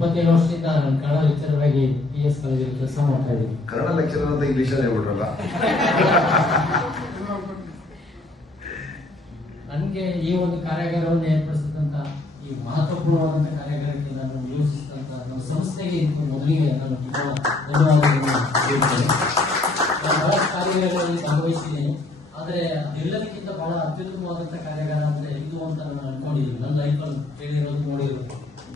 27 ವರ್ಷದಿಂದ ನಾನು ಕನ್ನಡ ಲೆಕ್ಚರರ್ ಆಗಿ PS ಕಾಲೇಜಲ್ಲಿ ಕೆಲಸ ಮಾಡ್ತಾ ಇದ್ದೀನಿ. ಕನ್ನಡ ಲೆಕ್ಚರರ್ ಅಂತ ಇಂಗ್ಲಿಷಲ್ಲಿ ಹೇಳ್ಬಿಟ್ರಲ್ಲ. ನನಗೆ ಈ ಒಂದು ಕಾರ್ಯಾಗಾರವನ್ನು ಏರ್ಪಡಿಸಿದಂತ ಈ ಮಹತ್ವಪೂರ್ಣವಾದಂತಹ ಕಾರ್ಯಾಗಾರಕ್ಕೆ ನಾನು ನಿಯೋಜಿಸಿದಂತ ನಮ್ಮ ಸಂಸ್ಥೆಗೆ ಮೊದಲಿಗೆ ನಾನು ತುಂಬಾ ಧನ್ಯವಾದಗಳನ್ನು ಹೇಳ್ತೇನೆ. ನಾನು ಬಹಳ ಕಾರ್ಯಾಗಾರಗಳಲ್ಲಿ ಭಾಗವಹಿಸಿದ್ದೇನೆ, ಆದರೆ ಅದೆಲ್ಲದಕ್ಕಿಂತ ಬಹಳ ಅತ್ಯುತ್ತಮವಾದಂತಹ ಕಾರ್ಯಾಗಾರ ಅಂದ್ರೆ ಇದು ಅಂತ ನಾನು ಅನ್ಕೊಂಡಿದ್ದೀನಿ. ನನ್ನ ಲೈಫಲ್ಲಿ ಕೇಳಿರೋದು ನೋಡಿರೋದು.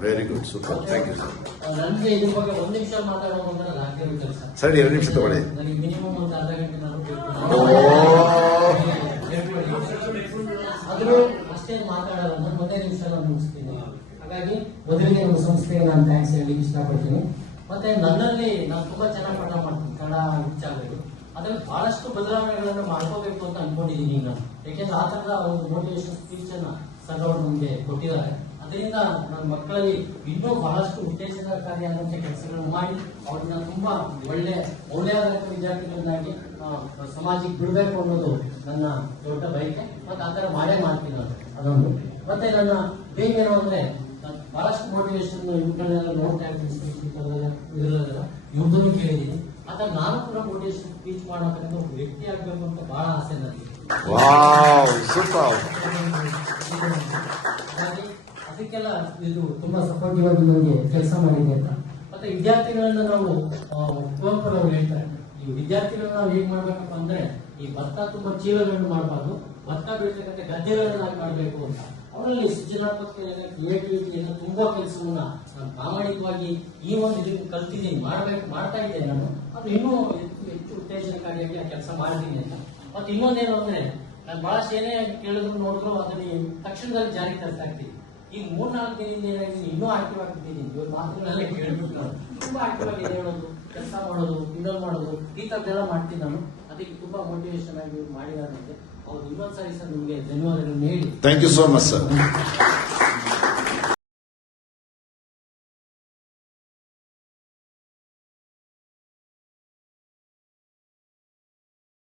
Very good, super, thank you sir. ನನಗೆ ಇದ್ರ ಬಗ್ಗೆ 1 ನಿಮಿಷ ಮಾತಾಡೋದಂದ್ರೆ ಆಗಿರೋ ಕೆಲಸ. ಸರಿ, 2 ನಿಮಿಷ ತಗೊಳ್ಳಿ. ನನಗೆ ಮಿನಿಮಮ್ ಒಂದು ಅರ್ಧ ಗಂಟೆ ನಾನು ಆದ್ರೂ ಅಷ್ಟೇನು ಮಾತಾಡೋದು, ನಾನು 1 ನಿಮಿಷ ನಾನು ಮುಗಿಸ್ತೀನಿ. ಹಾಗಾಗಿ ಮೊದಲಿಗೆ ನಮ್ಮ ಸಂಸ್ಥೆಗೆ ನಾನು ಥ್ಯಾಂಕ್ಸ್ ಹೇಳಿ ಇಷ್ಟಪಡ್ತೀನಿ. ಮತ್ತೆ ನನ್ನಲ್ಲಿ ನಾನು ತುಂಬಾ ಚೆನ್ನಾಗಿ ಪಾಠ ಮಾಡ್ತೀನಿ, ಕನ್ನಡ ಹೆಚ್ಚಾಗಬೇಕು. ಅದ್ರಲ್ಲಿ ಬಹಳಷ್ಟು ಬದಲಾವಣೆಗಳನ್ನು ಮಾಡ್ಕೋಬೇಕು ಅಂತ ಅನ್ಕೊಂಡಿದ್ದೀನಿ ಈಗ ನಾನು. ಯಾಕೆಂದ್ರೆ ಆ ತರದ ಒಂದು ಮೋಟಿವೇಶನ್ ಸ್ಪೀಚ್ ಅನ್ನ ಸರ್ ಅವರು ನಮಗೆ ಕೊಟ್ಟಿದ್ದಾರೆ. ಅದರಿಂದ ನನ್ನ ಮಕ್ಕಳಲ್ಲಿ ಇನ್ನೂ ಬಹಳಷ್ಟು ಉತ್ತೇಜನಕಾರಿಯಾದಂತಹ ಕೆಲಸಗಳನ್ನು ಮಾಡಿ ಅವ್ರನ್ನ ತುಂಬಾ ಒಳ್ಳೆ ಮೌಲ್ಯಾಧಾರಿತ ವಿದ್ಯಾರ್ಥಿಗಳನ್ನಾಗಿ ಸಮಾಜಕ್ಕೆ ಬಿಡಬೇಕು ಅನ್ನೋದು ನನ್ನ ದೊಡ್ಡ ಬಯಕೆ. ಮತ್ತೆ ಆ ತರ ಮಾಡೇ ಮಾಡ್ತೀನಿ ನಾನು ಅದೊಂದು. ಮತ್ತೆ ನನ್ನ ಬೇಗೇನು ಅಂದ್ರೆ ನಾನು ಬಹಳಷ್ಟು ಮೋಟಿವೇಶನ್ ಇವುಗಳನ್ನೆಲ್ಲ ನೋಡ್ತಾ ಇರ್ತೀನಿ, ಇವ್ರದ್ದು ಕೇಳಿದ್ದೀನಿ. ಆತರ ನಾನು ಕೂಡ ಮೋಟಿವೇಶನ್ ಸ್ಪೀಚ್ ಮಾಡೋದ್ರಿಂದ ಒಬ್ಬ ವ್ಯಕ್ತಿ ಆಗ್ಬೇಕು ಅಂತ ಬಹಳ ಆಸೆ ನನಗೆ. ಹಾಗಾಗಿ ಅದಕ್ಕೆಲ್ಲ ಇದು ತುಂಬಾ ಸಪೋರ್ಟಿವ್ ಆಗಿ ನನಗೆ ಕೆಲಸ ಮಾಡಿದೆ ಅಂತ. ಮತ್ತೆ ವಿದ್ಯಾರ್ಥಿಗಳನ್ನ ನಾವು ಕುವೆಂಪುರವ್ರು ಹೇಳ್ತಾರೆ, ಈ ವಿದ್ಯಾರ್ಥಿಗಳನ್ನ ನಾವು ಹೇಗ್ ಮಾಡ್ಬೇಕಪ್ಪ ಅಂದ್ರೆ ಈ ಭತ್ತ ತುಂಬಾ ಚೀಲಗಳನ್ನು ಮಾಡಬಾರ್ದು, ಭತ್ತ ಬೆಳೀತಕ್ಕಂಥ ಗದ್ದೆಗಳನ್ನ ಮಾಡಬೇಕು ಅಂತ. ಅವರಲ್ಲಿ ಸೃಜನಾತ್ಮಕತೆಯನ್ನು, ಕ್ರಿಯೇಟಿವಿಟಿಯನ್ನು ತುಂಬಾ ಕೆಲಸವನ್ನ ನಾನು ಪ್ರಾಮಾಣಿಕವಾಗಿ ಈ ಒಂದು ಇದನ್ನು ಕಲ್ತಿದ್ದೀನಿ, ಮಾಡ್ತಾ ಇದ್ದೇನೆ ನಾನು. ಅದು ಇನ್ನೂ ಹೆಚ್ಚು ಉತ್ತೇಜನಕಾರಿಯಾಗಿ ಆ ಕೆಲಸ ಮಾಡ್ತೀನಿ ಅಂತ. ಮತ್ತೆ ಇನ್ನೊಂದೇನು ಅಂದ್ರೆ ನಾನು ಬಹಳಷ್ಟು ಏನೇ ಕೇಳಿದ್ರು ನೋಡಿದ್ರು ಅದನ್ನ ತಕ್ಷಣದಲ್ಲಿ ಜಾರಿಗೆ ತರ್ತಾ ಇರ್ತೀನಿ. ಈಗ 3-4 ದಿನದಿಂದ ಏನಾಗಿದೆ, ಇನ್ನೂ ಆಕ್ಟಿವ್ ಆಗ್ತಿದ್ದೀನಿ. ಇವ್ರ ಮಾತುಗಳಲ್ಲೇ ಕೇಳ್ಬಿಟ್ಟು ನಾನು ತುಂಬಾ ಆಕ್ಟಿವ್ ಆಗಿ ಹೇಳೋದು, ಕೆಲಸ ಮಾಡೋದು, ಇನ್ನೊಂದು ಮಾಡೋದು, ಈ ತರದೆಲ್ಲ ಮಾಡ್ತೀನಿ ನಾನು. ಅದಕ್ಕೆ ತುಂಬಾ ಮೋಟಿವೇಶನ್ ಆಗಿ ಮಾಡಿದಾರಂತೆ. ಅವ್ರು ಇನ್ನೊಂದ್ಸರಿ ಸರ್ ನಿಮಗೆ ಧನ್ಯವಾದಗಳನ್ನು ಹೇಳಿ. Thank you so much sir.